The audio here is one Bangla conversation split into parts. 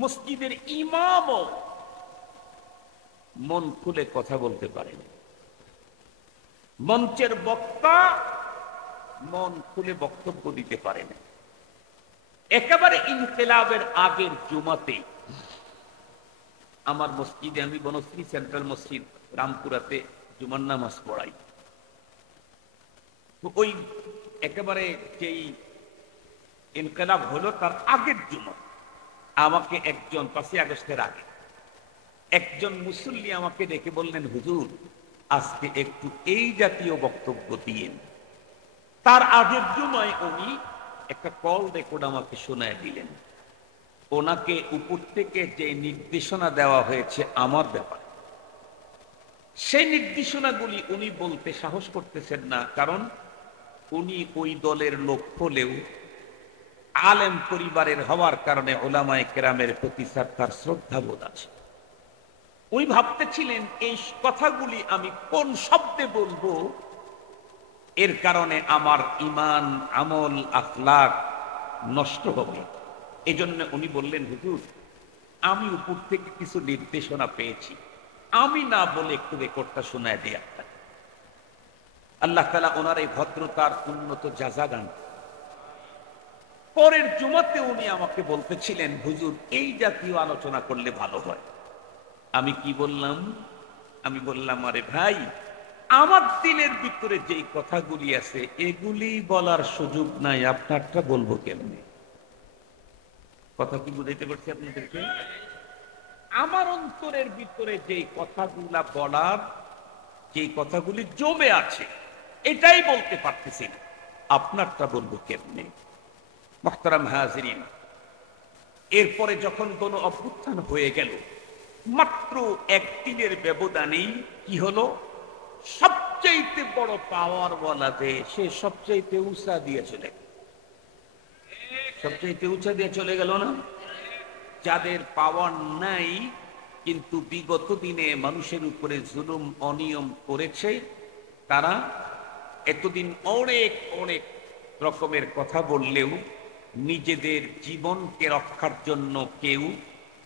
মসজিদের ইমামও মন খুলে কথা বলতে পারেন, মঞ্চের বক্তা মন খুলে বক্তব্য দিতে পারেন। একেবারে ইনকিলাবের আগের জুমাতে আমার মসজিদে, আমি বনশ্রী সেন্ট্রাল মসজিদ রামপুরাতে জুমার নামাজ পড়াই। তো ওই একেবারে যেই ইনকিলাব হলো তার আগের জুমা আমাকে একজন 5ই আগস্টের আগে একজন মুসল্লি আমাকে ডেকে বললেন, হুজুর আজকে একটু এই জাতীয় বক্তব্য দিয়েন। তার আগের জুমায় উনি একটা কল রেকর্ড আমাকে শোনায় দিলেন। ওনাকে উপর থেকে যে নির্দেশনা দেওয়া হয়েছে আমার ব্যাপারে, সেই নির্দেশনাগুলি উনি বলতে সাহস করতেছেন না, কারণ উনি ওই দলের লোক হলেও আলেম পরিবারের হওয়ার কারণে উলামায়ে কেরামের প্রতি তার শ্রদ্ধাবোধ আছে। উনি ভাবতেছিলেন এই কথাগুলি আমি কোন শব্দে বলবো, এর কারণে আমার ঈমান, আমল, আখলাক নষ্ট হবে। এজন্য উনি বললেন, হুজুর আমি উপর থেকে কিছু নির্দেশনা পেয়েছি, আমি না বলে একটু রেকর্ডটা শোনায় দেয় আপনাকে। আল্লাহ তাআলা ওনার এই ভদ্রতার উন্নত জাযা দান। পরের জুমাতে উনি আমাকে বলতেছিলেন, হুজুর এই জাতীয় আলোচনা করলে ভালো হয়। আমি কি বললাম? আমি বললাম, আরে ভাই, আমার দিলের ভিতরে যেই কথাগুলি আছে এগুলি বলার সুযোগ নাই, আপনারটা বলবো কেমনে? কথা কি বুঝাইতে পারছি আপনাদেরকে? আমার অন্তরের ভিতরে যেই কথাগুলা বলার, যেই কথাগুলি জমে আছে এটাই বলতে পারতেছি না, আপনারটা বলবো কেমনে? মুহতারাম হাজিরিন, এরপরে যখন কোন অভ্যুত্থান হয়ে গেল, মাত্র একদিনের ব্যবধানেই কি হলো, সবচাইতে বড় পাওয়ার বলা যে সে সবচাইতে উঁচা দিয়ে চলে গেল। সবচাইতে উঁচা দিয়ে চলে গেল না? যাদের পাওয়ার নাই কিন্তু বিগত দিনে মানুষের উপরে জুলুম অনিয়ম করেছে, তারা এতদিন অনেক অনেক রকমের কথা বললেও নিজেদের জীবনকে রক্ষার জন্য কেউ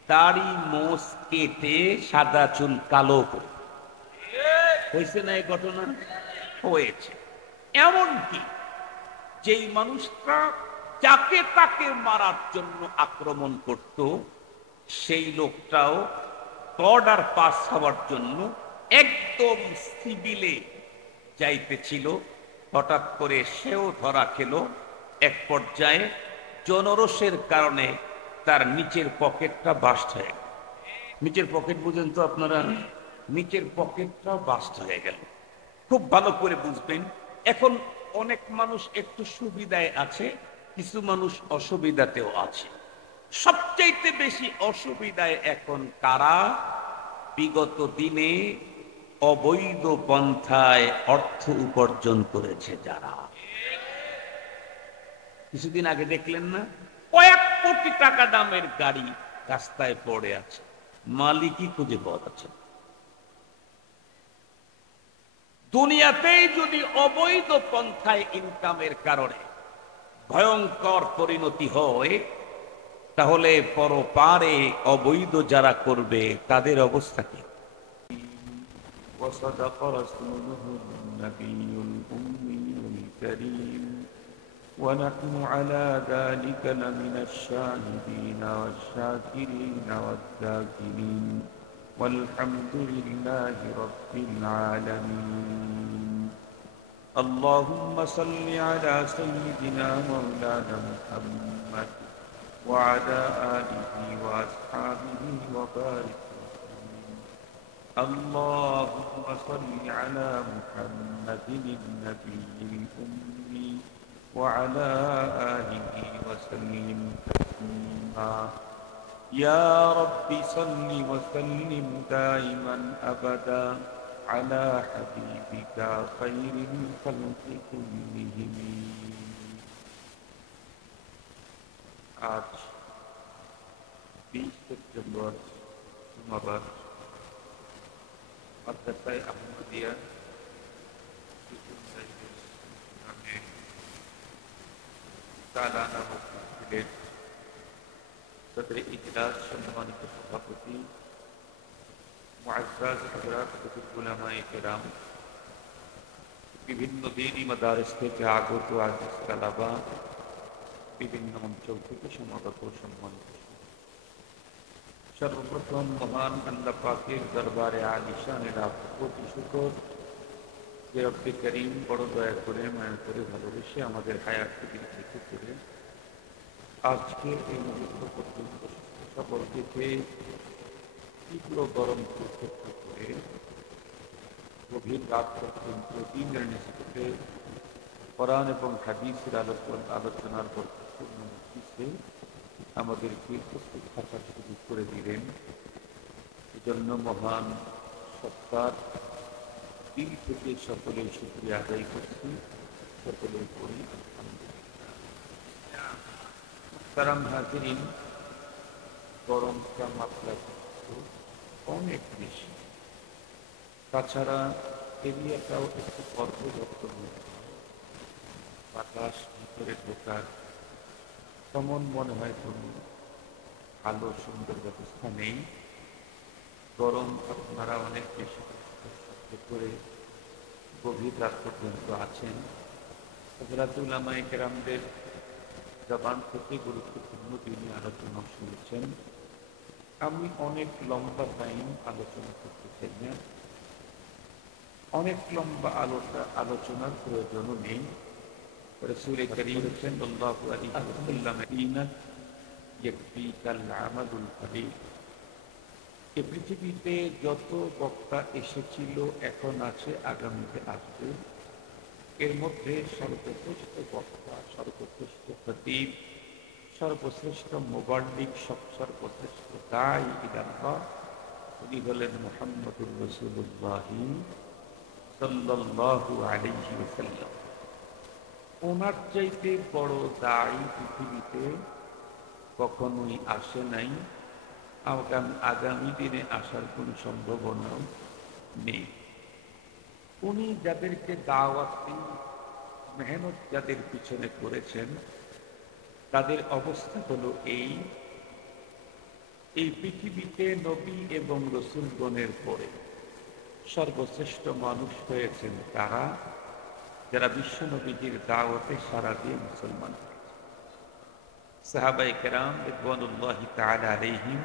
দাড়ি মোছ কেটে সাদা চুল কালো করে। হয়েছে না এই ঘটনা? হয়েছে। এমনকি যেই মানুষটা যাকে তাকে মারার জন্য আক্রমণ করত, সেই লোকটাও বর্ডার পাস হওয়ার জন্য একদম সিভিলে যাইতেছিল। হঠাৎ করে সেও ধরা খেল। এক পর্যায়ে জনরোষের কারণে তার নিচের পকেটটা বাস্ট হয়ে গেল। নিচের পকেট বুঝেন তো আপনারা? নিচের পকেটটা বাস্ট হয়ে গেল। খুব ভালো করে বুঝবেন। এখন অনেক মানুষ একটু সুবিধায় আছে, কিছু মানুষ অসুবিধাতেও আছে। সবচাইতে বেশি অসুবিধায় এখন কারা? বিগত দিনে অবৈধ পন্থায় অর্থ উপার্জন করেছে যারা। কিছুদিন আগে দেখলেন না, কয়েক কোটি টাকা দামের গাড়ি রাস্তায় পড়ে আছে, মালিকই খুঁজে পাওয়া যাচ্ছে। দুনিয়াতেই যদি অবৈধ পন্থায় ইনকামের কারণে ভয়ঙ্কর পরিণতি হয়, তাহলে পরপারে অবৈধ যারা করবে তাদের অবস্থা কি? وصدق رسوله النبي الأمي الكريم ونحن على ذلك لمن الشاهدين والشاكرين والذاكرين والحمد لله رب العالمين. اللهم صل على سيدنا مولانا محمد وعلى آله وأصحابه وبارك. اللهم صل على محمد النبي الأمي وعلى آله وسلم تسليما. يا رب صل وسلم دائما أبدا على حبيبك خير الخلق كلهم. আজ 20 সেপ্টেম্বর সোমবার মাদ্রাসায়ে আহমদিয়া তালা নামক মসজিদের তাদের ইজলাস সম্মানিত সভাপতি মুআজ্জাজ হযরত উলামায়ে কেরাম, বিভিন্ন দীনী মাদারিস থেকে আগত আজিজ তালাবা, বিভিন্ন অঞ্চল থেকে সমাগত সম্মানিত, সর্বপ্রথম মহান আল্লাহ পাকের দরবারে আলিশান কোটি শুকর যে রব্বে করিম বড় দয়া করে মায়া করে ভালোবেসে আমাদের হায়াতকে দীর্ঘ করে আজকের এই মুহূর্ত পর্যন্ত সকল থেকে তীব্র গরমকে উপেক্ষা করে গভীর রাত পর্যন্ত দিনের নিষ্পত্তি কোরআন এবং হাদিসের আলোচনার বর্তমান মজলিসে আমাদেরকে উপস্থিত থাকার সুযোগ করে দিলেন। এজন্য মহান সত্তার দিল থেকে সকলেই শুকরিয়া আদায় করছি, সকলেই করি আলহামদুলিল্লাহ। মুহতারাম হাজিরিন, গরমটা মাত্রা কিন্তু অনেক বেশি, তাছাড়া এরিয়াটাও একটু পর্যবেক্ষণ বাতাস ভিতরে ঢোকার তেমন মনে হয় কোনো ভালো সুন্দর ব্যবস্থা নেই। গরম আপনারা অনেক বেশি করে গভীর রাত পর্যন্ত আছেন। হযরত উলামায়ে কেরামদের জবান থেকে গুরুত্বপূর্ণ দিনী আলোচনা শুনেছেন। আমি অনেক লম্বা টাইম আলোচনা করতে চাই না, অনেক লম্বা আলোচনার প্রয়োজনও নেই। রাসূল করিম সাল্লাল্লাহু আলাইহি ওয়াসাল্লাম ইয়াকফিকাল আমালুল কলিল। এই পৃথিবীতে যত বক্তা এসেছিল, এখন আছে, আগামীতে আসবে, এর মধ্যে সর্বশ্রেষ্ঠ বক্তা, সর্বশ্রেষ্ঠ খতীব, সর্বশ্রেষ্ঠ মুবাল্লিগ, সর্বশ্রেষ্ঠ দাঈ ইলাল্লাহ উনি হলেন মুহাম্মদুর রাসূলুল্লাহ সাল্লাল্লাহু আলাইহি ওয়াসাল্লাম। ওনার চাইতে বড় দাঈ পৃথিবীতে কখনোই আসে নাই, আগামী দিনে আসার কোনো সম্ভাবনাও নেই। উনি যাদেরকে দাওয়াত মেহনত যাদের পিছনে করেছেন, তাদের অবস্থা হলো এই পৃথিবীতে নবী এবং রাসূলগণের পরে সর্বশ্রেষ্ঠ মানুষ হয়েছেন তারা, যারা বিশ্ব নবীজির দাওয়াতে সাড়া দিয়ে মুসলমান হয়েছে। সাহাবায়ে কেরাম রিদওয়ানুল্লাহি তাআলা আলাইহিম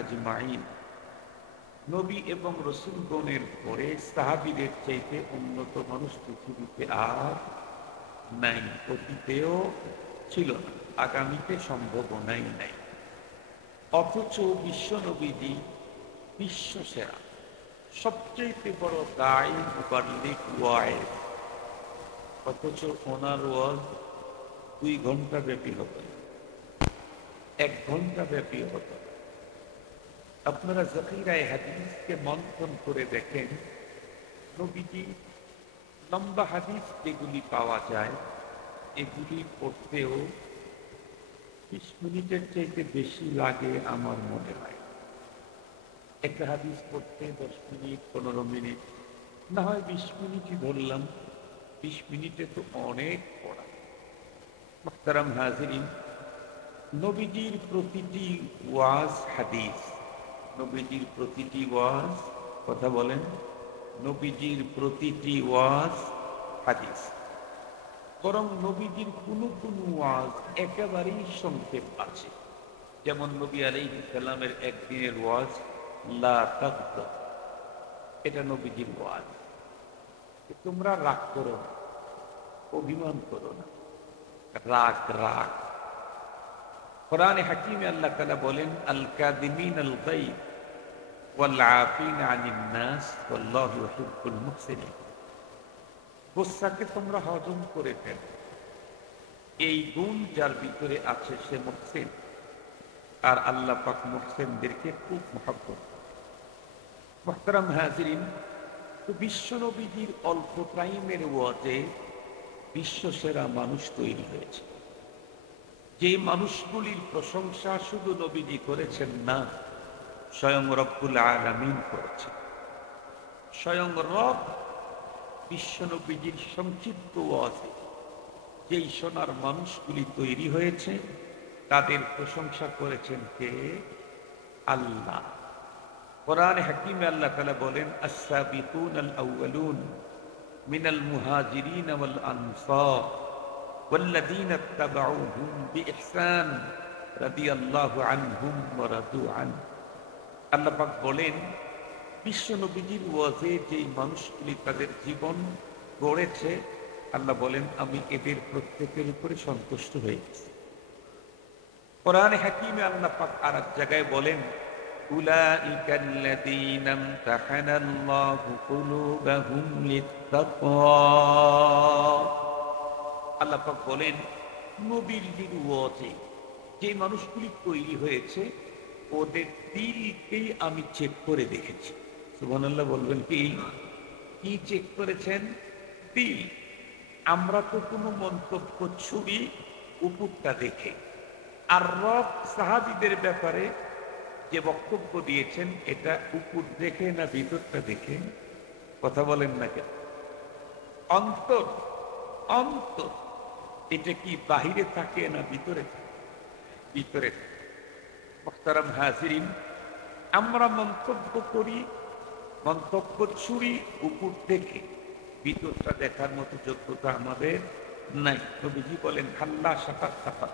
আজমাইন, নবী এবং রাসূলগণের পরে সাহাবীদের চাইতে উন্নত মানুষ পৃথিবীতে আর নাই, অতীতেও ছিল না, আগামীতে সম্ভাবনাই নাই। অথচ বিশ্ব নবীজি বিশ্ব সেরা, সবচেয়ে বড় দাঈ, মুবাল্লিগ, ওয়াইজ, অথচ ওনার ওয়াজ 2 ঘন্টা ব্যাপী হতো, 1 ঘন্টা ব্যাপী হতো। আপনারা যাকিরায়ে হাদিসকে মন্থন করে দেখেন, নবীজি লম্বা হাদিস যেগুলি পাওয়া যায়, এগুলি পড়তেও 20 মিনিটের চাইতে বেশি লাগে আমার মনে হয়। একটা হাদিস পড়তে 10 মিনিট, 15 মিনিট, না হয় 20 মিনিটই ধরলাম। 20 মিনিটে তো অনেক পড়া। মুহতারাম হাজিরিন, নবীজির প্রতিটি ওয়াজ হাদিস, নবীজির প্রতিটি ওয়াজ, কথা বলেন, নবীজির প্রতিটি ওয়াজ হাদিস। বরং নবীজির কোনো কোনো ওয়াজ একেবারেই সংক্ষেপ আছে। যেমন নবী আলাইহিস সালামের একদিনের ওয়াজ লা তাগদাব, এটা নবীজির ওয়াজ। তোমরা রাগ করো না, অভিমান করো না, রাগ রাগ। কোরআনে হাকিমে আল্লাহ তাআলা বলেন, আল কাযিমিনাল গায়ব ওয়াল আফিনা আনিন নাস ওয়াল্লাহু ইউহিব্বুল মুহসিনিন। গুসাকে তোমরা হজম করে ফেলো, এই গুণ যার ভিতরে আছে সে মুহসিন, আর আল্লাহ পাক মুহসিনদেরকে খুব মহব্বত। মুহতারাম হাজিরিন, তো বিশ্ব নবীজির অল্প টাইমের ওয়াজে বিশ্ব সেরা মানুষ তৈরি হয়েছে। যে মানুষগুলির প্রশংসা শুধু নবীজি করেছেন না, স্বয়ং রব্বুল আলামিন করেছেন। স্বয়ং রব বিশ্ব নবীজির সংক্ষিপ্ত ওয়াজে যেই সোনার মানুষগুলি তৈরি হয়েছে, তাদের প্রশংসা করেছেন কে? আল্লাহ। কোরআনে হাকিমে আল্লাহ তাআলা বলেন, আস-সাবিকুনাল আউয়ালুন মিনাল মুহাজিরিন ওয়াল আনসার ওয়াল্লাযীনা ইত্তাবাউহুম বিইহসান রাদিয়াল্লাহু আনহুম ওয়া রাদু আন। আল্লাহ পাক বলেন, বিশ্ব নবীজির ওয়াজে যেই মানুষগুলি তাদের জীবন গড়েছে, আল্লাহ বলেন আমি এদের প্রত্যেকের উপরে সন্তুষ্ট হয়েছি। কোরআনে হাকিমে আল্লাহ পাক আর এক জায়গায় বলেন, উলাইকাল্লাযীনা ইমতাহানাল্লাহু কুলুবাহুম লিত্তাকওয়া। আল্লাহ পাক বলেন, নবীর ওয়াজে যে মানুষগুলি তৈরি হয়েছে ওদের দিলকেই আমি চেক করে দেখেছি। সুবহানাল্লাহ বলবেন। কি চেক করেছেন? দিল। আমরা তো কোনো মন্তব্য ছুরি উপরটা দেখে, আর রব সাহাবীদের ব্যাপারে যে বক্তব্য দিয়েছেন এটা উপর দেখে না ভিতরটা দেখে? কথা বলেন না কেন? অন্তর, অন্তর এটা কি বাহিরে থাকে না ভিতরে থাকে? ভিতরে থাকে। মুহতারাম হাজিরিন, আমরা মন্তব্য করি, মন্তব্য ছুরি উপর দেখে, ভিতরটা দেখার মতো যোগ্যতা আমাদের নাই। নবীজি বলেন, খাল্লা শাফাত শাফাত,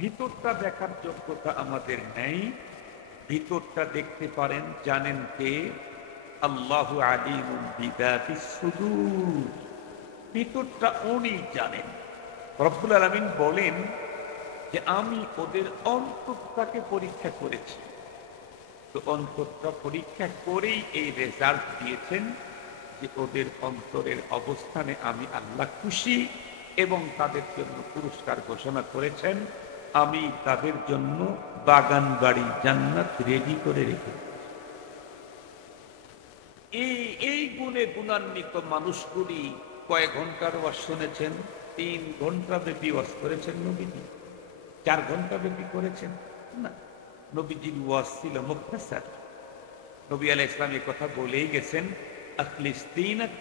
ভিতরটা দেখার যোগ্যতা আমাদের নেই। ভিতরটা দেখতে পারেন, জানেন কে? আল্লাহু আলিমুন বিযাতিস সুদূর। ভিতরটা উনি জানেন। রব্বুল আলামিন বলেন যে আমি ওদের অন্তরটাকে পরীক্ষা করেছি। তো অন্তরটা পরীক্ষা করেই এই রেজাল্ট দিয়েছেন যে ওদের অন্তরের অবস্থানে আমি আল্লাহ খুশি, এবং তাদের জন্য পুরস্কার ঘোষণা করেছেন, আমি তাদের জন্য বাগান বাড়ি জান্নাত রেডি করে রেখেছি। এই গুণে গুণান্বিত মানুষগুলি কয়েক ঘন্টার ওয়াজ শুনেছেন? 3 ঘন্টা ব্যাপী ওয়াজ করেছেন নবীজি? 4 ঘন্টা ব্যাপী করেছেন না। নবীজির ওয়াজ ছিল মুখতাসার। নবী আলাইহিস সালাম এই কথা বলেই গেছেন, আখলিস্তিনাক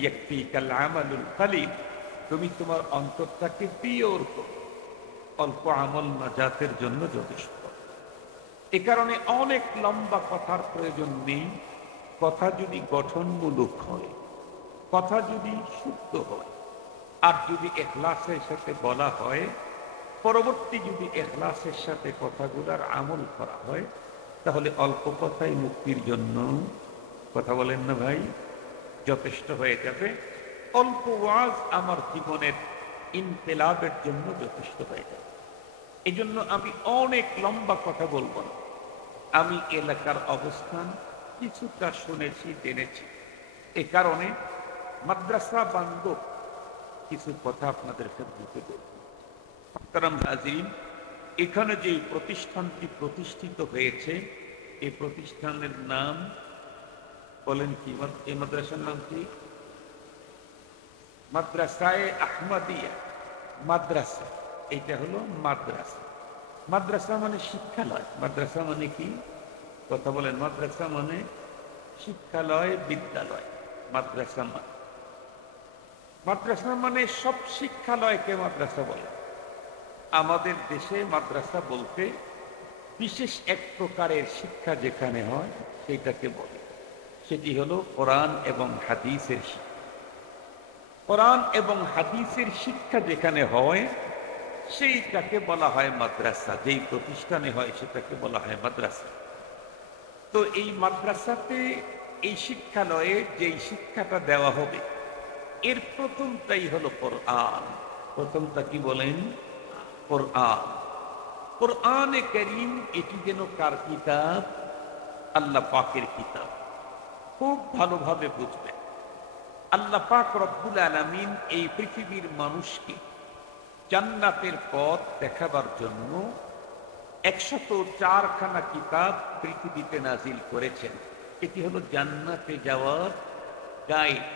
ইয়াকফিকাল আমালুল কালিল। তুমি তোমার অন্তরটাকে পিওর করো, অল্প আমল নাজাতের জন্য যথেষ্ট। এ কারণে অনেক লম্বা কথার প্রয়োজন নেই। কথা যদি গঠনমূলক হয়, কথা যদি শুদ্ধ হয়, আর যদি ইখলাসের সাথে বলা হয়, পরবর্তী যদি ইখলাসের সাথে কথাগুলার আমল করা হয়, তাহলে অল্প কথাই মুক্তির জন্য, কথা বলেন না ভাই, যথেষ্ট হয়ে যাবে। অল্প ওয়াজ আমার জীবনের ইনকিলাবের জন্য যথেষ্ট হয়ে যাবে। এই জন্য আমি অনেক লম্বা কথা বলবো না। আমি এলাকার অবস্থান কিছুটা শুনেছি, জেনেছি। এ কারণে মাদ্রাসা বান্ধব কিছু কথা আপনাদের সাথে বলব। মুহতারাম হাজিরিন, এখানে যে প্রতিষ্ঠানটি প্রতিষ্ঠিত হয়েছে, এই প্রতিষ্ঠানের নাম বলেন কি? এই মাদ্রাসার নাম কি? মাদ্রাসায়ে আহমদিয়া মাদ্রাসা। এইটা হলো মাদ্রাসা। মাদ্রাসা মানে শিক্ষালয়। মাদ্রাসা মানে কি? কথা বলেন। মাদ্রাসা মানে শিক্ষালয়, বিদ্যালয়। মাদ্রাসা মানে সব শিক্ষালয়কে মাদ্রাসা বলে। আমাদের দেশে মাদ্রাসা বলতে বিশেষ এক প্রকারের শিক্ষা যেখানে হয় সেটাকে বলে, সেটি হলো কোরআন এবং হাদিসের শিক্ষা। কোরআন এবং হাদিসের শিক্ষা যেখানে হয় সেইটাকে বলা হয় মাদ্রাসা। যেই প্রতিষ্ঠানে হয় সেটাকে বলা হয় মাদ্রাসা। তো এই মাদ্রাসাতে, এই শিক্ষালয়ে যেই শিক্ষাটা দেওয়া হবে, এর প্রথমটাই হলো কোরআন। প্রথমটা কি বলেন? কোরআন। কোরআনে কারীম এটি যেন কার কিতাব? আল্লাহ পাকের কিতাব। খুব ভালোভাবে বুঝবেন, আল্লাহ পাক রব্বুল আলামিন এই পৃথিবীর মানুষকে জান্নাতের পথ দেখাবার জন্য 104 খানা কিতাব পৃথিবীতে নাজিল করেছেন। এটি হলো জান্নাতে যাওয়ার গাইড।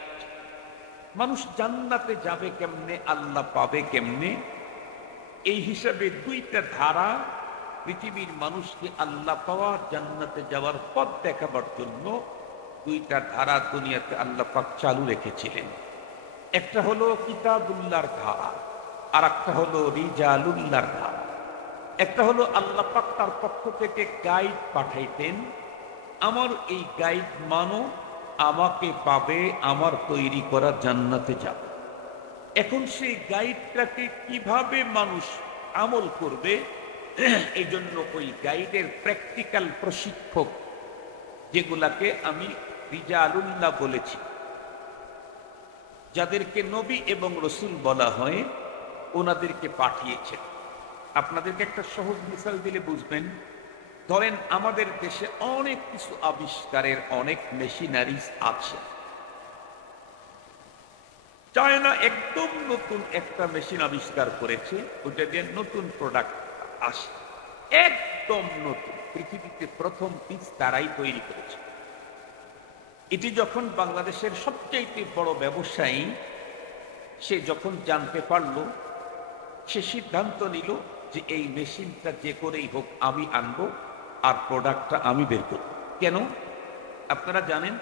মানুষ জান্নাতে যাবে কেমনে, আল্লাহ পাবে কেমনে, এই হিসাবে 2টা ধারা পৃথিবীর মানুষকে আল্লাহ পাওয়া, জান্নাতে যাওয়ার পথ দেখাবার জন্য 2টা ধারা দুনিয়াতে আল্লাহ পাক চালু রেখেছিলেন। একটা হলো কিতাবুল্লাহর ধারা, আর একটা হলো রিজালুল্লাহর ধারা। একটা হলো আল্লাহ পাক তার পক্ষ থেকে গাইড পাঠাইতেন, আমার এই গাইড মানো, আমাকে পাবে, আমার তৈরি করা জান্নাতে যাবে। এখন সেই গাইডটাকে কিভাবে মানুষ আমল করবে, এই জন্য ওই গাইডের প্র্যাকটিক্যাল প্রশিক্ষক, যেগুলাকে আমি রিজালুল্লাহ বলেছি, যাদেরকে নবী এবং রসুল বলা হয়, ওনাদেরকে পাঠিয়েছেন। আপনাদেরকে একটা সহজ মিসাল দিলে বুঝবেন। ধরেন আমাদের দেশে অনেক কিছু আবিষ্কারের অনেক মেশিনারিজ আছে। চায়না একদম নতুন একটা মেশিন আবিষ্কার করেছে, ওটা দিয়ে নতুন প্রোডাক্ট আসে, একদম নতুন, পৃথিবীতে প্রথম পিস তারাই তৈরি করেছে। এটি যখন বাংলাদেশের সবচেয়ে বড় ব্যবসায়ী, সে যখন জানতে পারলো, সে সিদ্ধান্ত নিল যে এই মেশিনটা যে করেই হোক আমি আনবো, আর প্রোডাক্টটা আমি বের করব। কেন? আপনারা জানেন,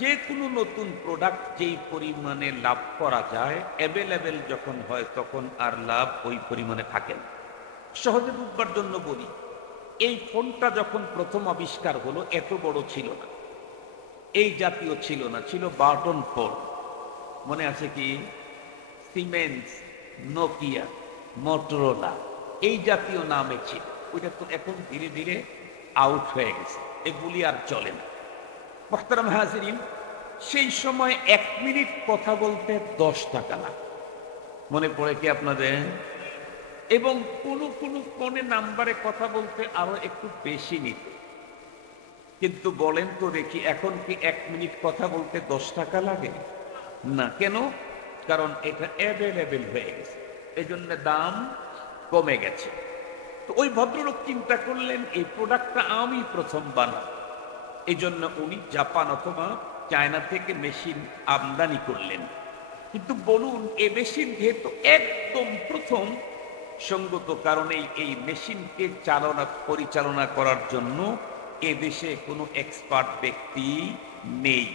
যে কোনো নতুন প্রোডাক্ট যেই পরিমাণে লাভ করা যায়, অ্যাভেলেবেল যখন হয় তখন আর লাভ ওই পরিমাণে থাকে না। সহজে বুঝবার জন্য বলি, এই ফোনটা যখন প্রথম আবিষ্কার হলো এত বড় ছিল না, এই জাতীয় ছিল না, ছিল বাটন ফোন। মনে আছে কি? সিমেন্স, নোকিয়া, মোটরোলা, এই জাতীয় নামে ছিল। ওইটা তো এখন ধীরে ধীরে আউট হয়ে গেছে, এগুলি আর চলে না। মোহতারাম হাজিরিন, সেই সময় 1 মিনিট কথা বলতে 10 টাকা লাগে, মনে পড়ে কি আপনাদের? এবং কোনো কোনো ফোনে নাম্বারে কথা বলতে আরো একটু বেশি নিত। কিন্তু বলেন তো দেখি, এখন কি 1 মিনিট কথা বলতে 10 টাকা লাগে? না। কেন? কারণ এটা অ্যাভেলেবেল হয়ে গেছে, এই জন্য দাম কমে গেছে। তো ওই ভদ্রলোক চিন্তা করলেন, এই প্রোডাক্টটা আমি প্রথম বানাবো। এই জন্য উনি জাপান অথবা চায়না থেকে মেশিন আমদানি করলেন। কিন্তু বলুন, এই মেশিন যেহেতু একদম প্রথম, সঙ্গত কারণে এই মেশিনকে পরিচালনা করার জন্য এ দেশে কোনো এক্সপার্ট ব্যক্তি নেই।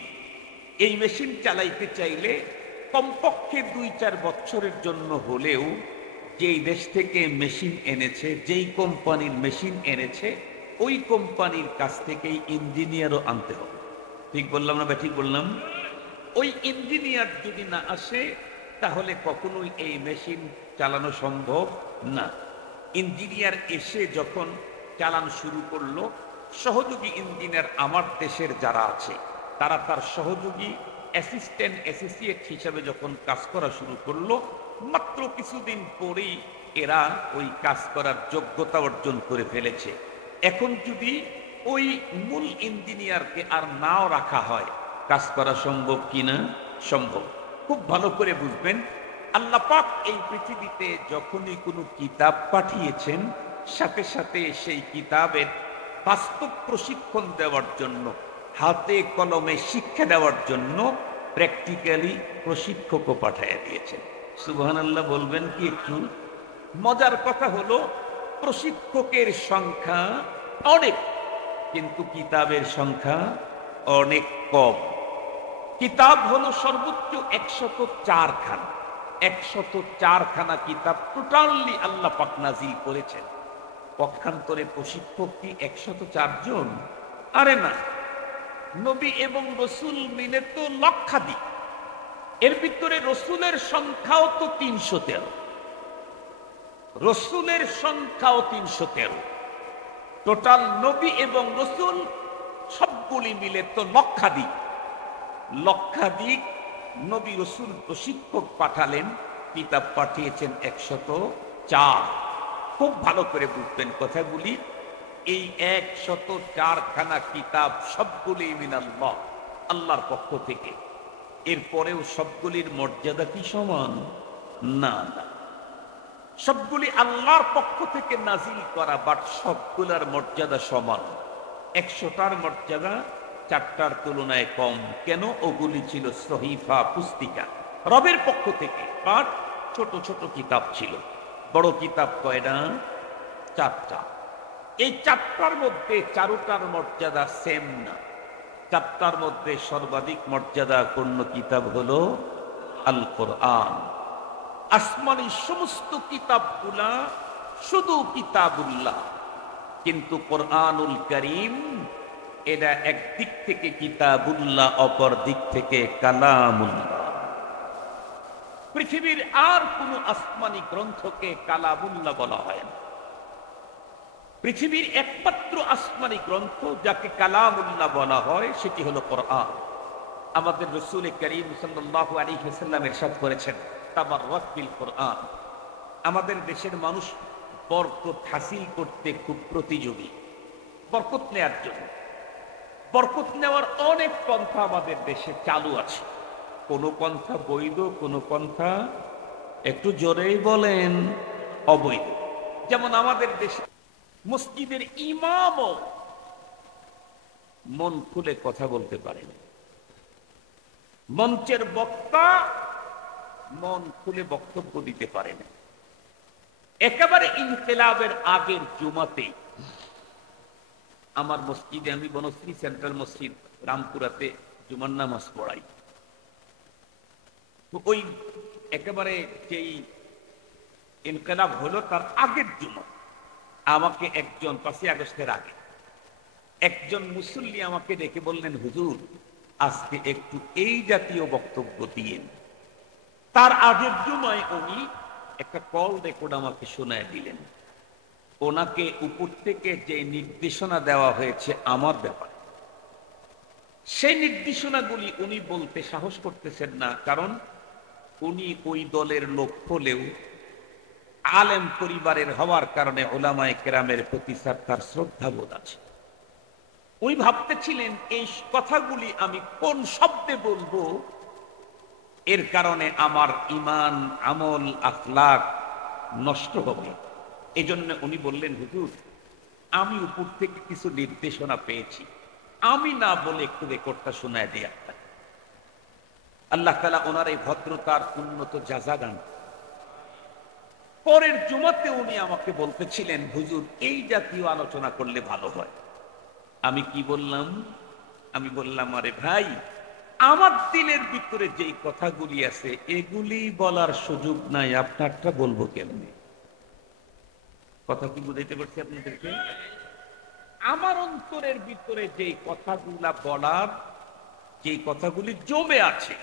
এই মেশিন চালাইতে চাইলে কমপক্ষে 2-4 বছরের জন্য হলেও যেই দেশ থেকে মেশিন এনেছে, যেই কোম্পানির মেশিন এনেছে, ওই কোম্পানির কাছ থেকেই ইঞ্জিনিয়ারও আনতে হবে। ঠিক বললাম না? ঠিক বললাম? ওই ইঞ্জিনিয়ার যদি না আসে, তাহলে কখনোই এই মেশিন চালানো সম্ভব না। ইঞ্জিনিয়ার এসে যখন চালানো শুরু করলো, সহযোগী ইঞ্জিনিয়ার আমার দেশের যারা আছে, তারা তার সহযোগী অ্যাসিস্ট্যান্ট অ্যাসোসিয়েট হিসাবে যখন কাজ করা শুরু করলো, মাত্র কিছুদিন পরেই এরা ওই কাজ করার যোগ্যতা অর্জন করে ফেলেছে। এখন যদি ওই মূল ইঞ্জিনিয়ারকে আর নাও রাখা হয়, কাজ করা সম্ভব কিনা? সম্ভব। খুব ভালো করে বুঝবেন, আল্লাহ পাক এই পৃথিবীতে যখনই কোনো কিতাব পাঠিয়েছেন, সাথে সাথে সেই কিতাবের বাস্তব প্রশিক্ষণ দেওয়ার জন্য, হাতে কলমে শিক্ষা দেওয়ার জন্য প্র্যাকটিক্যালি প্রশিক্ষকও পাঠিয়ে দিয়েছেন। সুবহানাল্লাহ বলবেন কি একটু? মজার কথা হলো, প্রশিক্ষকের সংখ্যা অনেক, কিন্তু কিতাবের সংখ্যা অনেক কম। কিতাব হলো সর্বোচ্চ 104 খানা। 104 খানা কিতাব টোটালি আল্লাহ পাক নাজিল করেছেন। পক্ষান্তরে প্রশিক্ষক কি 104 জন? আরে না, নবী এবং রসুল মিলে তো লক্ষাধিক। এর ভিতরে রসুলের সংখ্যাও তো 313। রসুলের সংখ্যাও 313। টোটাল নবী এবং রসুল সবগুলি মিলে তো লক্ষাধিক। লক্ষাধিক নবী রসুল প্রশিক্ষক পাঠালেন, কিতাব পাঠিয়েছেন 104। খুব ভালো করে বুঝবেন কথাগুলি। এই 104 খানা কিতাব সবগুলি মিনাল্লাহ, আল্লাহর পক্ষ থেকে। এরপরেও সবগুলির মর্যাদা কি সমান? না না, সবগুলি আল্লাহর পক্ষ থেকে নাজিল করা, বাট সবগুলার মর্যাদা সমান। 100টার মর্যাদা 4টার তুলনায় কম। কেন? ওগুলি ছিল সহিফা, পুস্তিকা, রবের পক্ষ থেকে, বাট ছোট ছোট কিতাব ছিল। বড় কিতাব কয়টা? 4টা। এই 4টার মধ্যে 4টার মর্যাদা সেম না। 4টার মধ্যে সর্বাধিক মর্যাদাপূর্ণ কিতাব হলো আল কোরআন। আসমানি সমস্ত কিতাবগুলা শুধু কিতাবুল্লাহ। কিন্তু কোরআনুল কারীম এটা একদিক থেকে কিতাবুল্লাহ, অপর দিক থেকে কালামুল্লাহ। পৃথিবীর আর কোন আসমানি গ্রন্থকে কালামুল্লাহ বলা হয় না। পৃথিবীর একমাত্র আসমানি গ্রন্থ যাকে কালামুল্লাহ বলা হয় সেটি হলো কোরআন। আমাদের রাসূল করিম সাল্লাল্লাহু আলাইহি ওয়াসাল্লাম ইরশাদ করেছেন, তাবাররাক বিল কোরআন। আমাদের দেশের মানুষ বরকত হাসিল করতে খুব প্রতিযোগী, বরকত নেওয়ার জন্য। বরকত নেওয়ার অনেক পন্থা আমাদের দেশে চালু আছে। কোন পন্থা বৈধ, কোন পন্থা একটু জোরেই বলেন অবৈধ। যেমন আমাদের দেশে মসজিদের ইমামও মন খুলে কথা বলতে পারেন, মঞ্চের বক্তা মন খুলে বক্তব্য দিতে পারেন। একেবারে ইনকিলাবের আগের জুমাতে আমার মসজিদে, আমি বনশ্রী সেন্ট্রাল মসজিদ রামপুরাতে জুমার নামাজ পড়াই। তো ওই একেবারে যেই ইনকিলাব হলো তার আগের জুমা আমাকে একজন 5ই আগস্টের আগে একজন মুসল্লি আমাকে ডেকে বললেন, হুজুর আজকে একটু এই জাতীয় বক্তব্য দিয়েন। তার আগের জুমায় উনি একটা কল রেকর্ড আমাকে শোনায় দিলেন। ওনাকে উপর থেকে যে নির্দেশনা দেওয়া হয়েছে আমার ব্যাপারে, সেই নির্দেশনাগুলি উনি বলতে সাহস করতেছেন না, কারণ উনি ওই দলের লোক হলেও আলেম পরিবারের হওয়ার কারণে উলামায়ে কেরামের প্রতি তার শ্রদ্ধাবোধ আছে। উনি ভাবতেছিলেন এই কথাগুলি আমি কোন শব্দে বলবো, এর কারণে আমার ঈমান, আমল, আখলাক নষ্ট হবে। এজন্য উনি বললেন, হুজুর আমি উপর থেকে কিছু নির্দেশনা পেয়েছি, আমি না বলে একটু রেকর্ডটা শোনায় দিই আপনাকে। আল্লাহ তাআলা ওনার এই ভদ্রতার উন্নত জাযা দান। পরের জুমাতে উনি আমাকে বলতেছিলেন, হুজুর এই জাতীয় আলোচনা করলে ভালো হয়। আমি কি বললাম? আমি বললাম, আরে ভাই, আমার দিলের ভিতরে যেই কথাগুলি আছে এগুলি বলার সুযোগ নাই, আপনারটা বলবো কেমনে? কথা কি বুঝাইতে পারছি আপনাদেরকে? আমার অন্তরের ভিতরে যেই কথাগুলা বলার, যেই কথাগুলি জমে আছে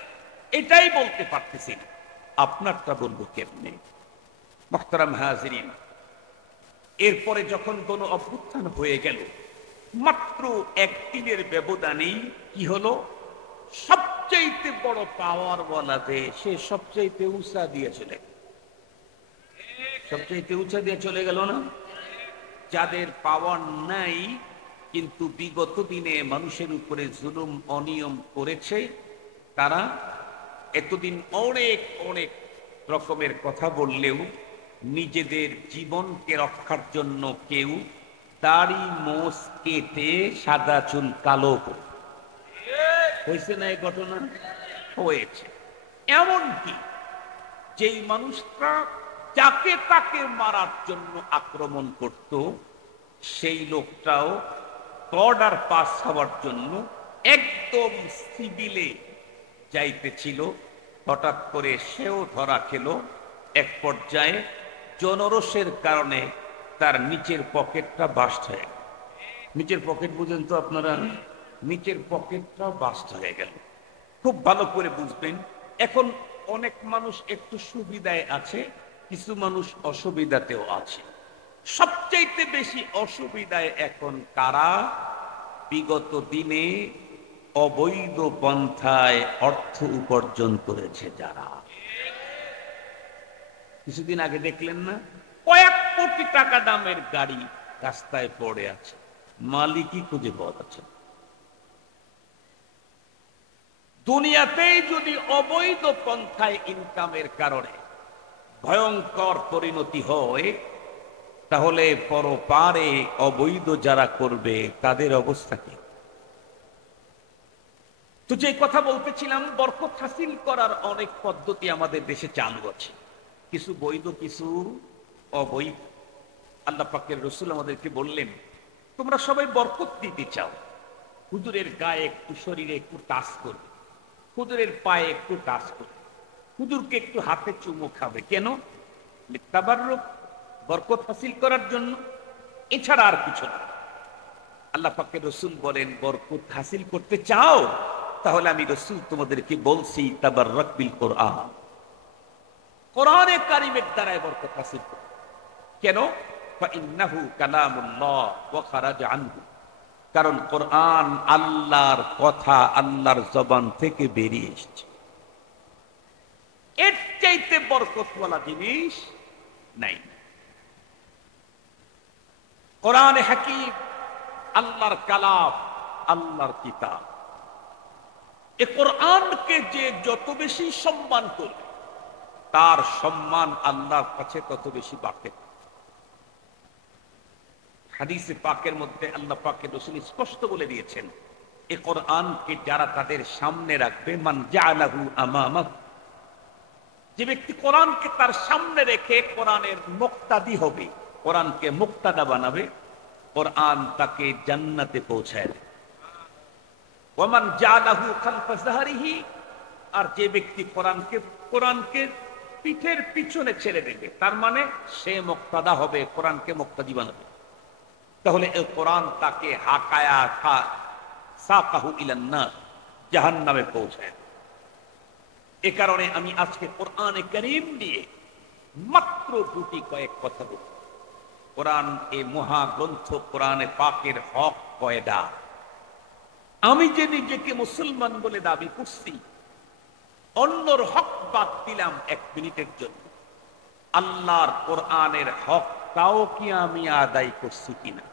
এটাই বলতে পারতেছি না, আপনারটা বলবো কেমনে? মুহতারাম হাজিরিন, এরপরে যখন কোন অভ্যুত্থান হয়ে গেল, মাত্র একদিনের ব্যবধানেই কি হলো, সবচাইতে বড় পাওয়ার বলা যে সে সবচাইতে উঁচা দিয়ে চলে গেল। সবচাইতে উঁচা দিয়ে চলে গেল না? যাদের পাওয়ার নাই কিন্তু বিগত দিনে মানুষের উপরে জুলুম অনিয়ম করেছে, তারা এতদিন অনেক অনেক রকমের কথা বললেও নিজেদের জীবনকে রক্ষার জন্য কেউ দাড়ি মোছ কেটে সাদা চুল কালো করে। হয়েছে না এই ঘটনা? হয়েছে। এমনকি যেই মানুষটা যাকে তাকে মারার জন্য আক্রমণ করত, সেই লোকটাও বর্ডার পাস হওয়ার জন্য একদম সিভিলে যাইতেছিল। হঠাৎ করে সেও ধরা খেল। এক পর্যায়ে জনরোষের কারণে তার নিচের পকেটটা বাস্ট হয়ে গেল। নিচের পকেট বুঝেন তো আপনারা? নিচের পকেটটা বাস্ট হয়ে গেল। খুব ভালো করে বুঝবেন। এখন অনেক মানুষ একটু সুবিধায় আছে, কিছু মানুষ অসুবিধাতেও আছে। সবচাইতে বেশি অসুবিধায় এখন কারা? বিগত দিনে অবৈধ পন্থায় অর্থ উপার্জন করেছে যারা। কিছুদিন আগে দেখলেন না, কয়েক কোটি টাকা দামের গাড়ি রাস্তায় পড়ে আছে, মালিকই খুঁজে পাওয়া যাচ্ছে। দুনিয়াতেই যদি অবৈধ পন্থায় ইনকামের কারণে ভয়ঙ্কর পরিণতি হয়, তাহলে পরপারে অবৈধ যারা করবে তাদের অবস্থা কি? তো যে কথা বলতেছিলাম, বরকত হাসিল করার অনেক পদ্ধতি আমাদের দেশে চালু আছে, কিছু বৈধ কিছু অবৈধ। আল্লাহ পাকের রাসূল আমাদেরকে বললেন, তোমরা সবাই বরকত দিতে চাও, হুজুরের গায়ে একটু, শরীরে একটু টাচ করবে, হুজুরের পায়ে একটু টাচ করবে, হুজুরকে একটু হাতে চুমু খাবে। কেন? তাবাররুক বরকত হাসিল করার জন্য, এছাড়া আর কিছু না। আল্লাহ পাকের রাসূল বলেন, বরকত হাসিল করতে চাও, তাহলে আমি রাসূল তোমাদেরকে বলছি তাবাররাক বিল কোরআন, কোরআনে কারিমের দ্বারাই বরকত হাসিল করো। কেন? ফাইন্নাহু কালামুল্লাহ ওয়া খারাজা আনহু, কারণ কোরআন আল্লাহর কথা, আল্লাহর জবান থেকে বেরিয়ে এসেছে। এর চাইতে বরকতওয়ালা জিনিস নাই। কোরআনে হাকিম আল্লাহর কালাম, আল্লাহর কিতাব। এ কোরআনকে যে যত বেশি সম্মান করবে, তার সম্মান আল্লাহর কাছে তত বেশি বাড়তে। হাদিসে পাকের মধ্যে আল্লাহ পাকের রাসূল স্পষ্ট বলে দিয়েছেন, এ কোরআনকে যারা তাদের সামনে রাখবে, মান জাআলাহু আমামা, যে ব্যক্তি কোরআনকে তার সামনে রেখে কোরআনের মুক্তাদি হবে, কোরআনকে মুক্তাদা বানাবে, কোরআন তাকে জান্নাতে পৌঁছায় দেবে। ওয়া মান জাআলাহু খালফা যাহরিহি, আর যে ব্যক্তি কোরআনকে পিঠের পিছনে ছেড়ে দেবে, তার মানে সে মুক্তাদা হবে, কোরআনকে মুক্তাদি বানাবে। তাহলে এই কোরআন তাকে হাকায়া সাকাহু ইলান নার, জাহান্নামে পৌঁছায়। এ কারণে আমি আজকে কোরআনে কারীম নিয়ে মাত্র দুটি কয়েক কথা বলব। কোরআন, এই মহাগ্রন্থ কোরআনে পাকের হক কয়টা। আমি যে নিজেকে মুসলমান বলে দাবি করছি, অন্যর হক বাদ দিলাম এক মিনিটের জন্য, আল্লাহর কোরআনের হকটাও কি আমি আদায় করছি কিনা?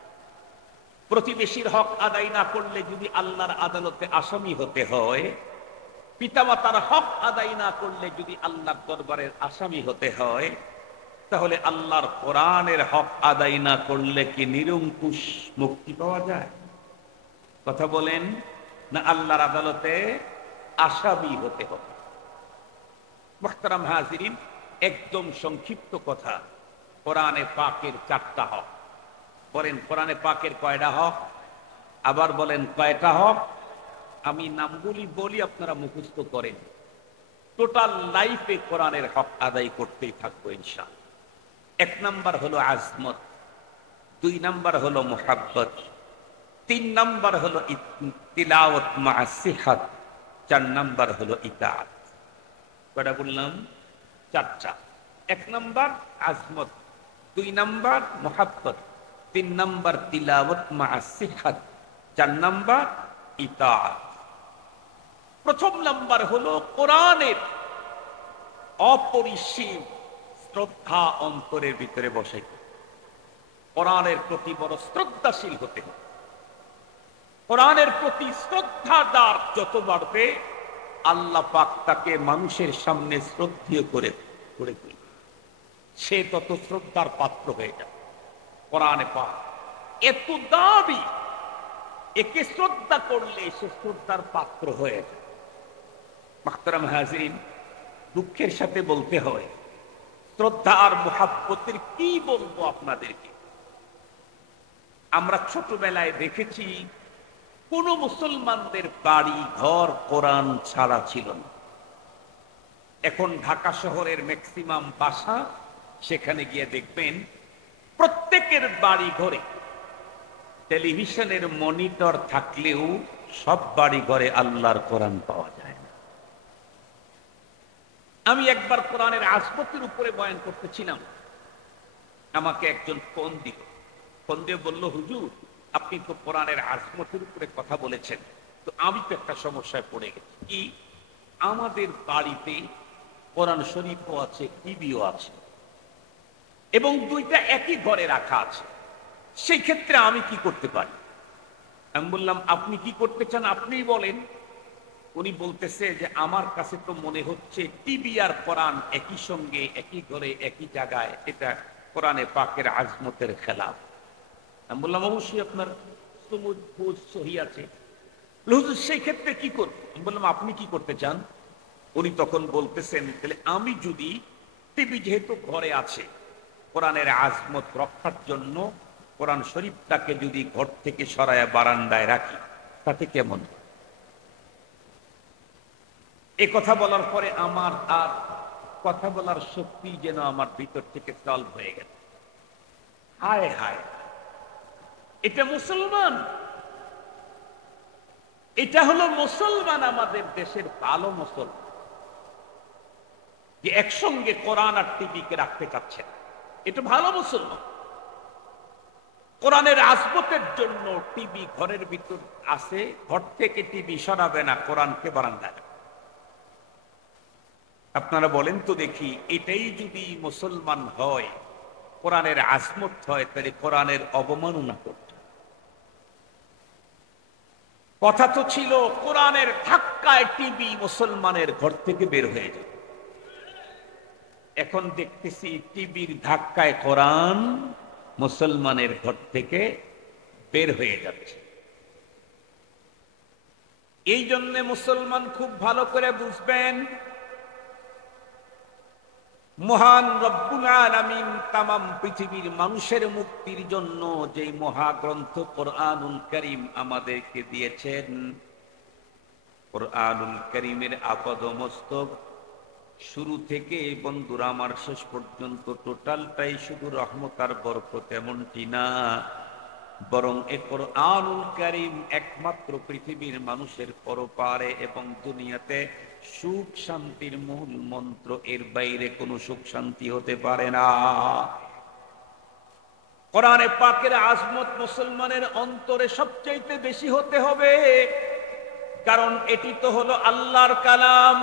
প্রতিবেশীর হক আদায় না করলে যদি আল্লাহর আদালতে আসামি হতে হয়, পিতামাতার হক আদায় না করলে যদি আল্লাহর দরবারের আসামি হতে হয়, তাহলে আল্লাহর কোরআনের হক আদায় না করলে কি নিরঙ্কুশ মুক্তি পাওয়া যায়? কথা বলেন না, আল্লাহর আদালতে আসামি হতে হবে। মুহতারাম হাজিরিন, একদম সংক্ষিপ্ত কথা, কোরআনে পাকের 4টা হক। বলেন কোরআনে পাকের কয়টা হক? আবার বলেন কয়টা হক? আমি নামগুলি বলি, আপনারা মুখস্থ করেন। টোটাল লাইফে কোরআনের হক আদায় করতেই থাকবো ইনশাআল্লাহ। 1 নাম্বার হলো আজমত, 2 নাম্বার হলো মুহাব্বত, 3 নাম্বার হলো তিলাওয়াত মা সিহাত, 4 নাম্বার হলো ইতাআত। কয়টা বললাম? 4টা। 1 নাম্বার আজমত, 2 নাম্বার মুহাব্বত, 3 নাম্বার তিলাওয়াত মা সিহাত, 4 নাম্বার ইতাআত। প্রথম নাম্বার হলো কোরআনের অপরিসীম শ্রদ্ধা অন্তরের ভিতরে বসে, কোরআনের প্রতি বড় শ্রদ্ধাশীল হতে হবে। কোরআনের প্রতি শ্রদ্ধাদার যত বাড়বে, আল্লাহ পাক তাকে মানুষের সামনে শ্রদ্ধেয় করে তুলবে, সে তত শ্রদ্ধার পাত্র হয়ে যাবে। কোরআনে পাক এত দাবি, একে শ্রদ্ধা করলে সে শ্রদ্ধার পাত্র হয়ে যায়। মুহতারাম হাজিরিন, দুঃখের সাথে বলতে হয়, শ্রদ্ধা আর মুহাব্বতের কি বলবো আপনাদেরকে। আমরা ছোটবেলায় দেখেছি কোন মুসলমানদের বাড়ি ঘর কোরআন ছাড়া ছিল না। এখন ঢাকা শহরের ম্যাক্সিমাম বাসা, সেখানে গিয়ে দেখবেন প্রত্যেকের বাড়ি ঘরে টেলিভিশনের মনিটর থাকলেও সব বাড়ি ঘরে আল্লাহর কোরআন পাওয়া যায় না। আমি একবার কোরআনের আজমতের উপরে বয়ান করতেছিলাম, আমাকে একজন ফোন দিয়ে বলল, হুজুর আপনি তো কোরআনের আজমতের উপরে কথা বলেছেন, তো আমি তো একটা সমস্যায় পড়ে গেছি। কি? আমাদের বাড়িতে কোরআন শরীফও আছে, টিভিও আছে, এবং 2টা একই ঘরে রাখা আছে। সেই ক্ষেত্রে আমি কি করতে পারি? আমি বললাম, আপনি কি করতে চান আপনিই বলেন। উনি বলতেছে যে আমার কাছে তো মনে হচ্ছে টিভি আর কোরআন একই সঙ্গে, একই ঘরে, একই জায়গায়, এটা কোরআনে পাকের আজমতের খেলাফ। আমি বললাম, অবশ্যই আপনার সহি আছে। হুজুর সেই ক্ষেত্রে কি করব? আমি বললাম, আপনি কি করতে চান? উনি তখন বলতেছেন, তাহলে আমি যদি টিভি যেহেতু ঘরে আছে, কোরআনের আজমত রক্ষার জন্য কোরআন শরীফটাকে যদি ঘর থেকে সরায়া বারান্দায় রাখি, তাতে কেমন? এ কথা বলার পরে আমার আর কথা বলার শক্তি যেন আমার ভিতর থেকে সলভ হয়ে গেল। হায় হায়, এটা মুসলমান? এটা হলো মুসলমান, আমাদের দেশের ভালো মুসলমান, যে একসঙ্গে কোরআন আর টিভিকে রাখতে চাচ্ছে না। এটা ভালো মুসলমান। কোরআনের আজমতের জন্য টিভি ঘরের ভিতর আছে, ঘর থেকে টিভি সরাবে না, কোরআনকে বারান্দায়। আপনারা বলেন তো দেখি, এটাই যদি মুসলমান হয়, কোরআনের আজমত হয়, তাহলে কোরআনের অবমাননা করত। কথা তো ছিল কোরআনের ধাক্কায় টিভি মুসলমানের ঘর থেকে বের হয়ে যাবে। এখন দেখতেছি টিভির ধাক্কায় কোরআন মুসলমানের ঘর থেকে বের হয়ে যাচ্ছে। এই জন্য মুসলমান খুব ভালো করে বুঝবেন, মহান রব্বুল আলামিন তামাম পৃথিবীর মানুষের মুক্তির জন্য যে মহাগ্রন্থ কোরআনুল কারীম আমাদেরকে দিয়েছেন, কোরআনুল কারীমের আপাদমস্তক শুরু থেকে বন্ধুরা আমার শেষ পর্যন্ত টোটালটাই শুধু রহমত আর বরকত, এমনটি না, বরং এ কোরআনুল কারীম একমাত্র পৃথিবীর মানুষের পরপারে এবং দুনিয়াতে সুখ শান্তির মূল মন্ত্র। এর বাইরে কোনো সুখ শান্তি হতে পারে না। কোরআনে পাকের আজমত মুসলমানের অন্তরে সবচাইতে বেশি হতে হবে, কারণ এটি তো হলো আল্লাহর কালাম।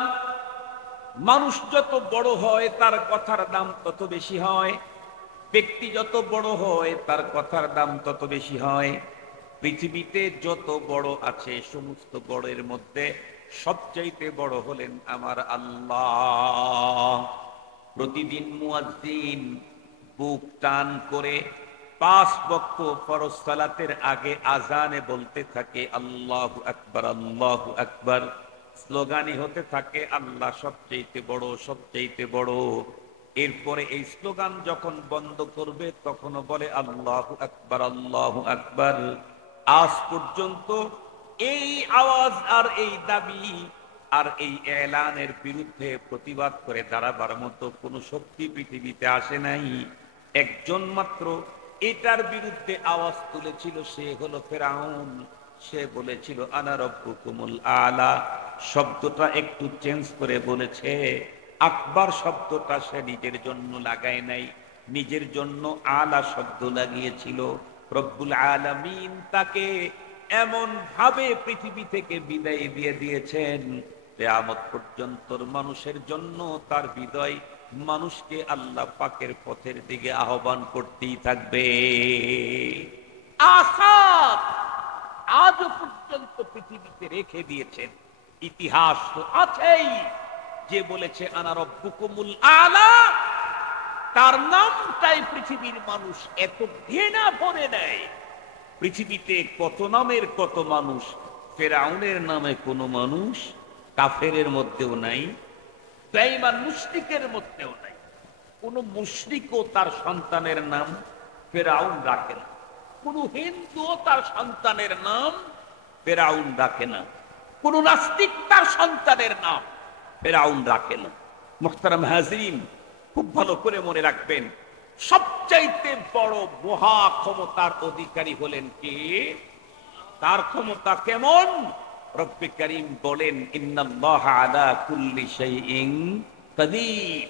মানুষ যত বড় হয় তার কথার দাম তত বেশি হয়, ব্যক্তি যত বড় হয় তার কথার দাম তত বেশি হয়। পৃথিবীতে যত বড় আছে সমস্ত বড়ের মধ্যে সবচাইতে বড় হলেন আমার আল্লাহ। প্রতিদিন মুয়াজ্জিন বুক টান করে 5 ওয়াক্ত ফরজ সালাতের আগে আজানে বলতে থাকে আল্লাহু আকবার, আল্লাহু আকবার। স্লোগানই হতে থাকে আল্লাহ সবচাইতে বড়, সবচাইতে বড়। এরপরে এই স্লোগান যখন বন্ধ করবে তখনও বলে আল্লাহু আকবার, আল্লাহু আকবার। আজ পর্যন্ত এই আওয়াজ আর এই দাবি আর এই এলানের বিরুদ্ধে প্রতিবাদ করে দাঁড়াবার মতো কোন শক্তি পৃথিবীতে আসে নাই। একজন মাত্র এটার বিরুদ্ধে আওয়াজ তুলেছিল, সে হলো ফেরাউন। সে বলেছিল আনা রব্বুকুমুল আলা। শব্দটা একটু চেঞ্জ করে বলেছে। আকবার শব্দটা সে নিজের জন্য লাগায় নাই, নিজের জন্য আলা শব্দ লাগিয়েছিল। রব্বুল আলামিন তাকে এমন ভাবে পৃথিবী থেকে বিদায় দিয়ে দিয়েছেন, কিয়ামত পর্যন্ত মানুষের জন্য তার বিদায় মানুষকে আল্লাহ পাকের পথের দিকে আহ্বান করতেই থাকবে। আসাদ আজও পর্যন্ত পৃথিবীতে রেখে দিয়েছেন। ইতিহাস তো আছেই, যে বলেছে আনা রব্বুকুমুল আলা, তার নামটাই পৃথিবীর মানুষ এত ঘৃণা ভরে দেয়। পৃথিবীতে কত নামের কত মানুষ, ফেরাউনের নামে কোনো মানুষ কাফেরের মধ্যেও নাই, বেঈমান মুশরিকের মধ্যেও নাই। কোন মুশরিকও তার সন্তানের নাম ফেরাউন রাখে না, কোন হিন্দুও তার সন্তানের নাম ফেরাউন রাখে না, কোন নাস্তিক তার সন্তানের নাম ফেরাউন রাখে না। মুহতারাম হাজরিন, খুব ভালো করে মনে রাখবেন, সবচাইতে বড় মহা ক্ষমতার অধিকারী হলেন কে? তার ক্ষমতা কেমন? রব্বে কারীম বলেন ইন্নাল্লাহা আলা কুল্লি শাইইন কাদির।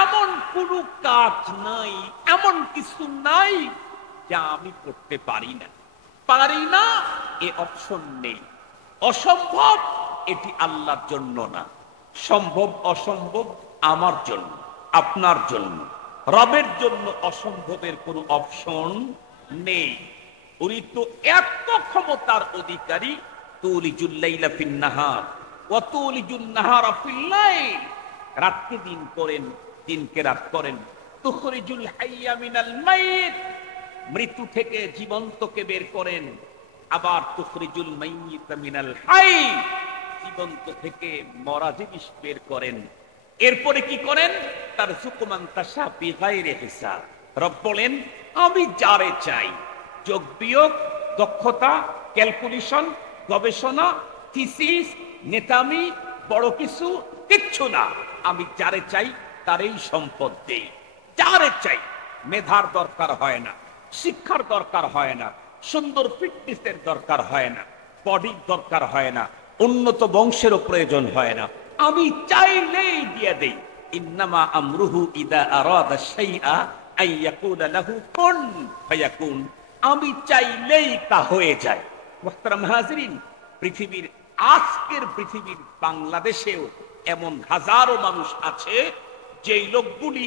এমন কোন কাজ নাই, এমন কিছু নাই যা আমি করতে পারি না। পারি না এ অপশন নেই। অসম্ভব এটি আল্লাহর জন্য না, সম্ভব অসম্ভব আমার জন্য, আপনার জন্য। রবের জন্য অসম্ভবের কোনো অপশন নেই। উনি তো এত ক্ষমতার অধিকারী, তুলিজুল লাইলা ফিন নাহার ওয়া তুলিজুন নাহারা ফিল লাইল। রাতকে দিন করেন, দিনকে রাত করেন। তুখরিজুল হাইয়া মিনাল মাইত, মৃত্যু থেকে জীবন্তকে বের করেন। আবার তুখরিজুল মাইয়িতা মিনাল হাই, জীবন্ত থেকে মরা জিনিস বের করেন। এরপরে কি করেন? তার সুকুমান তাশা বিগাইরি হিসাব। রব বলেন আমি যারে চাই, যোগ বিয়োগ, দক্ষতা, ক্যালকুলেশন, গবেষণা, থিসিস, নেতামি, বড় কিছু কিচ্ছু না। আমি যারে চাই তারই সম্পদ দেই, যারে চাই। মেধার দরকার হয় না, শিক্ষার দরকার হয় না, সুন্দর ফিটনেসের দরকার হয় না, বডির দরকার হয় না, উন্নত বংশেরও প্রয়োজন হয় না, আমি চাইলেই দিয়ে দেই। ইন্নামা আমরুহু ইদা আরাদা শাইআ আন ইয়াকুলা লাহু কুন ফায়াকুন। আমি চাইলেই তা হয়ে যায়। মুহতারাম হাজিরিন, পৃথিবীর আজকের পৃথিবীর বাংলাদেশেও এমন হাজারো মানুষ আছে যেই লোকগুলি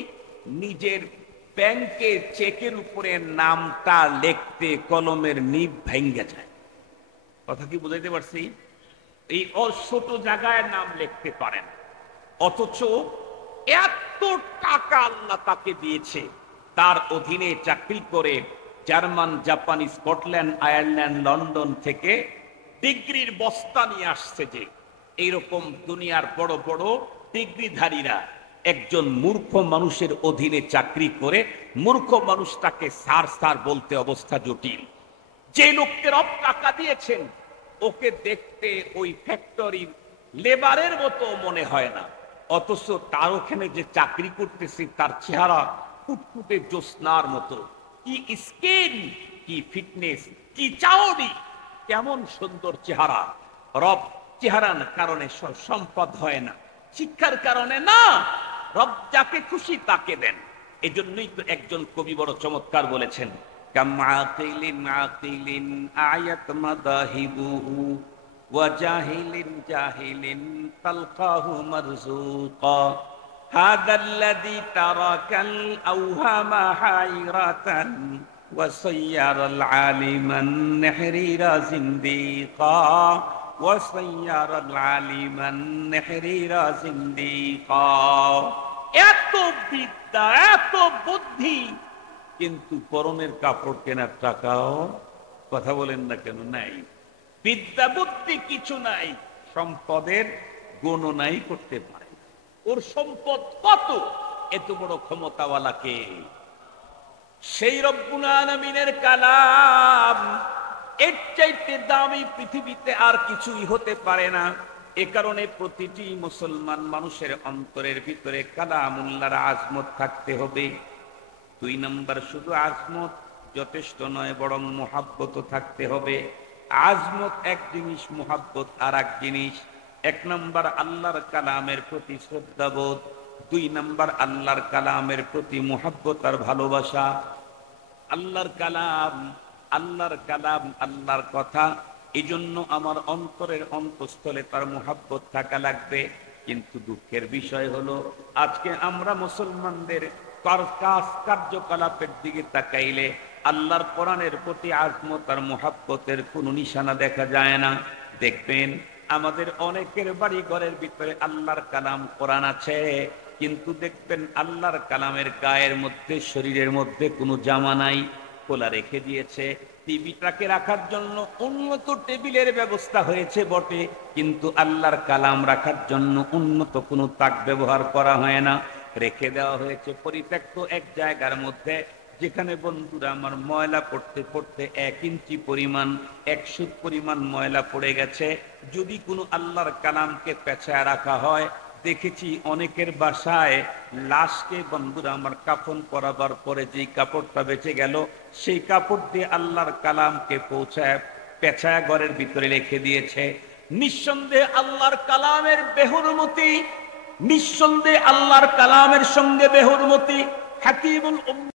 নিজের ব্যাংকে চেকের উপরে নামটা লিখতে কলমের নিব ভেঙে যায়। কথা কি বুঝাইতে পারছি? এই ছোট জায়গায় নাম লিখতে পারেন, অথচ এত টাকা আল্লাহ তাকে দিয়েছে, তার অধীনে চাকরি করে জার্মান, জাপানি, স্কটল্যান্ড, আয়ারল্যান্ড, লন্ডন থেকে ডিগ্রির বস্তা নিয়ে আসছে। যে এইরকম দুনিয়ার বড় বড় ডিগ্রিধারীরা একজন মূর্খ মানুষের অধীনে চাকরি করে মূর্খ মানুষটাকে স্যার স্যার বলতে অবস্থা জটিল। যে লোককে রব টাকা দিয়েছেন ওকে দেখতে ওই ফ্যাক্টরির লেবারের মতো মনে হয় না, অথচ তার ওখানে যে চাকরি করতেছে তার চেহারা ফুটফুটে জ্যোৎস্নার মতো। কি স্কিন, কি ফিটনেস, কি চাওড়ি, কেমন সুন্দর চেহারা! রব চেহারার কারণে সম্পদ হয় না, শিক্ষার কারণে না, রব যাকে খুশি তাকে দেন। এজন্যই তো একজন কবি বড় চমৎকার বলেছেন, কামাতিলিন আতিলিন আয়াত মাদাহিবুহু ওয়া জাহিলিন জাহিলিন তালকাহু মারজুকা হাদাল্লাযী তারাকাল আওহামা হায়রাতান ওয়া সায়্যারাল আলিমান নিহরিরা জিন্দিকা ওয়া সায়্যারাল আলিমান নিহরিরা জিন্দিকা। এত বিদ্যা, এত বুদ্ধি, কিন্তু পরনের কাপড় কেনার টাকাও, কথা বলেন না কেন, নাই। বিদ্যা বুদ্ধি কিছু নাই, সম্পদের গণনাই করতে পারে। ওর সম্পদ কত? এত বড় ক্ষমতাওয়ালাকে সেই রব্বুল আলামিনের কালাম, এর চাইতে দামি পৃথিবীতে আর কিছুই হতে পারে না। এ কারণে প্রতিটি মুসলমান মানুষের অন্তরের ভিতরে কালামুল্লাহর আজমত থাকতে হবে। 2 নম্বর, শুধু আজমত যথেষ্ট নয়, বরং মুহাব্বতও থাকতে হবে। আজমত এক জিনিস, মুহাব্বত আর এক জিনিস। 1 নম্বর আল্লাহর কালামের প্রতি শ্রদ্ধাবোধ, 2 নম্বর আল্লাহর কালামের প্রতি মুহাব্বত আর ভালোবাসা। আল্লাহর কালাম, আল্লাহর কালাম, আল্লাহর কথা, এই জন্য আমার অন্তরের অন্তঃস্থলে তার মুহাব্বত থাকা লাগবে। কিন্তু দুঃখের বিষয় হলো আজকে আমরা মুসলমানদের কাজ কার্যকলাপের দিকে তাকাইলে আল্লাহর কোরআনের প্রতি আজমত আর মুহাব্বতের কোনো নিশানা দেখা যায় না। দেখবেন আমাদের অনেকের বাড়ি ঘরের ভিতরে আল্লাহর কালাম কোরআন আছে, কিন্তু দেখবেন আল্লাহর কালামের গায়ের মধ্যে, শরীরের মধ্যে কোনো জামা নাই, খোলা রেখে দিয়েছে। টিভিটাকে রাখার জন্য উন্নত টেবিলের ব্যবস্থা হয়েছে বটে, কিন্তু আল্লাহর কালাম রাখার জন্য উন্নত কোনো তাক ব্যবহার করা হয় না, রেখে দেওয়া হয়েছে পরিত্যক্ত এক জায়গার মধ্যে, যেখানে বন্ধুরা আমার ময়লা পড়তে পড়তে 1 ইঞ্চি পরিমাণ, 1 সুত পরিমাণ ময়লা পড়ে গেছে। যদি কোনো আল্লাহর কালামকে পেঁচায় রাখা হয়, দেখেছি অনেকের বাসায় লাশকে বন্ধুরা আমার কাফন পরাবার পরে যেই কাপড়টা বেঁচে গেল, সেই কাপড় দিয়ে আল্লাহর কালামকে পৌঁছায় পেঁচায় ঘরের ভিতরে রেখে দিয়েছে। নিঃসন্দেহে আল্লাহর কালামের বেহুরমতি, নিঃসন্দেহে আল্লাহর কালামের সঙ্গে বেহুরমতি। হাকিমুল